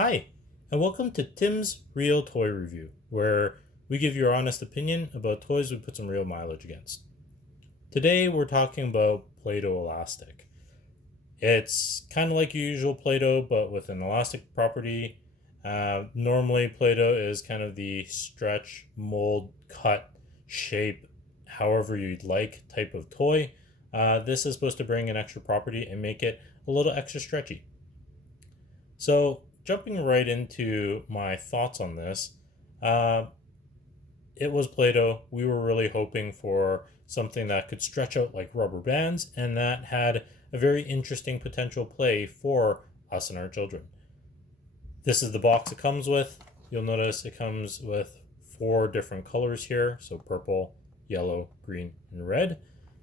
Hi, and welcome to Tim's Real Toy Review, where we give you our honest opinion about toys we put some real mileage against. Today we're talking about Play-Doh Elastic. It's kind of like your usual Play-Doh, but with an elastic property. Normally, Play-Doh is kind of the stretch, mold, cut, shape, however you'd like type of toy. This is supposed to bring an extra property and make it a little extra stretchy. So, jumping right into my thoughts on this, uh, it was Play-Doh. We were really hoping for something that could stretch out like rubber bands and that had a very interesting potential play for us and our children. This is the box it comes with. You'll notice it comes with 4 different colors here, so purple, yellow, green, and red.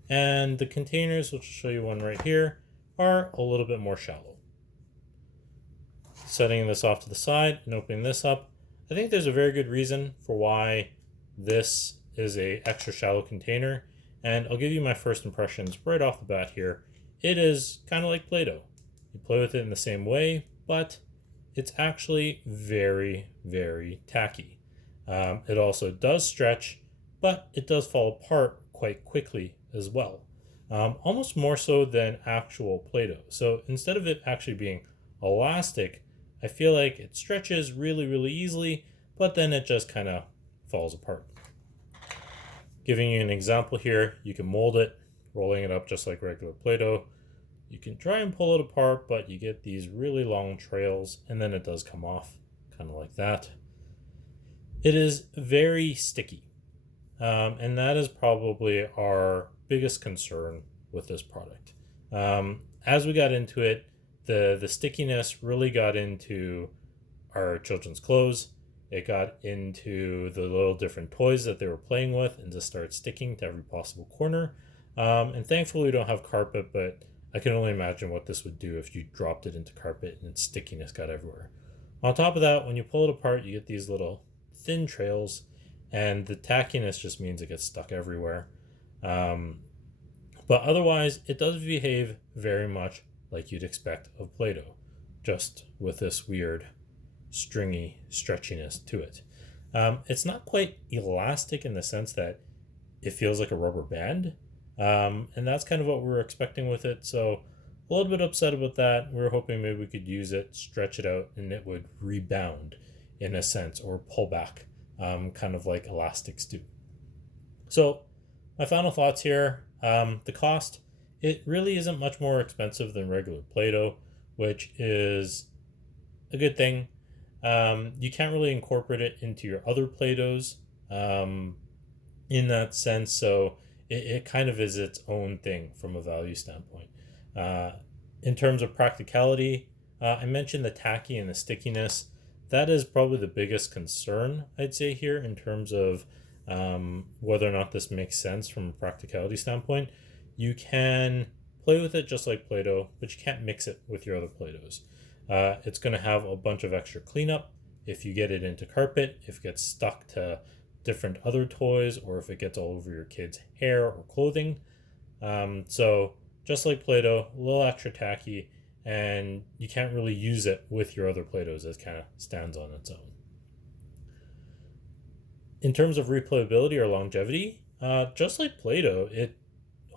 And the containers, which I'll show you one right here, are a little bit more shallow. Setting this off to the side and opening this up, I think there's a very good reason for why this is a extra shallow container, and I'll give you my first impressions right off the bat here. It is kind of like Play-Doh. You play with it in the same way, but it's actually very, very tacky. It also does stretch, but it does fall apart quite quickly as well. Almost more so than actual Play-Doh. So instead of it actually being elastic, I feel like it stretches really, really easily, but then it just kind of falls apart. Giving you an example here, you can mold it, rolling it up just like regular Play-Doh. You can try and pull it apart, but you get these really long trails, and then it does come off, kind of like that. It is very sticky, and that is probably our biggest concern with this product. As we got into it, the stickiness really got into our children's clothes. It got into the little different toys that they were playing with and just started sticking to every possible corner. And thankfully we don't have carpet, but I can only imagine what this would do if you dropped it into carpet and stickiness got everywhere. On top of that, when you pull it apart, you get these little thin trails, and the tackiness just means it gets stuck everywhere. But otherwise, it does behave very much like you'd expect of Play-Doh, just with this weird stringy stretchiness to it. It's not quite elastic in the sense that it feels like a rubber band, and that's kind of what we were expecting with it. So a little bit upset about that. We were hoping maybe we could use it, stretch it out, and it would rebound in a sense, or pull back, kind of like elastics do. So my final thoughts here, the cost, it really isn't much more expensive than regular Play-Doh, which is a good thing. You can't really incorporate it into your other Play-Dohs in that sense, so it kind of is its own thing from a value standpoint. In terms of practicality, I mentioned the tacky and the stickiness. That is probably the biggest concern, I'd say, here in terms of whether or not this makes sense from a practicality standpoint. You can play with it just like Play-Doh, but you can't mix it with your other Play-Dohs. It's going to have a bunch of extra cleanup if you get it into carpet, if it gets stuck to different other toys, or if it gets all over your kid's hair or clothing. So just like Play-Doh, a little extra tacky, and you can't really use it with your other Play-Dohs. It kind of stands on its own. In terms of replayability or longevity, just like Play-Doh, it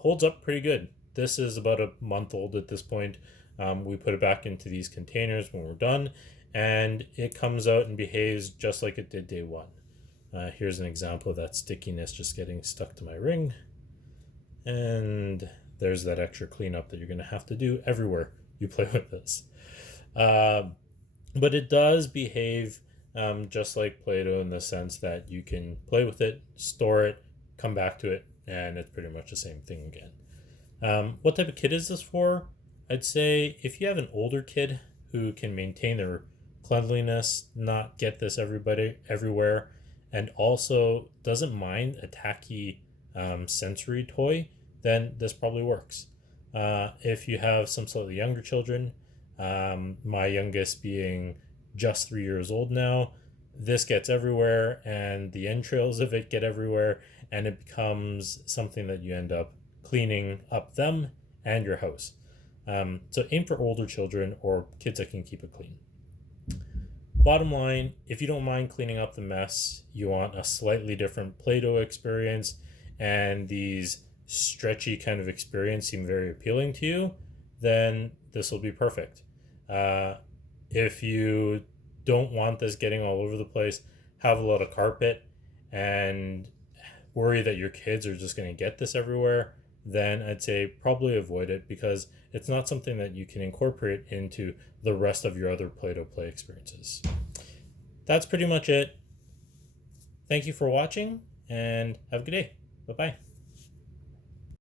holds up pretty good. This is about a month old at this point. We put it back into these containers when we're done, and it comes out and behaves just like it did day one. Here's an example of that stickiness just getting stuck to my ring. And there's that extra cleanup that you're going to have to do everywhere you play with this. But it does behave just like Play-Doh in the sense that you can play with it, store it, come back to it, and it's pretty much the same thing again. What type of kid is this for? I'd say if you have an older kid who can maintain their cleanliness, not get this everywhere, and also doesn't mind a tacky sensory toy, then this probably works. If you have some slightly younger children, my youngest being just 3 years old now, this gets everywhere, and the entrails of it get everywhere, and it becomes something that you end up cleaning up them and your house. So aim for older children or kids that can keep it clean. bottom line, if you don't mind cleaning up the mess, you want a slightly different Play-Doh experience, and these stretchy kind of experience seem very appealing to you, then this will be perfect. If you don't want this getting all over the place, have a lot of carpet, and worry that your kids are just going to get this everywhere, then I'd say probably avoid it, because it's not something that you can incorporate into the rest of your other Play-Doh play experiences. That's pretty much it. Thank you for watching, and have a good day. Bye-bye.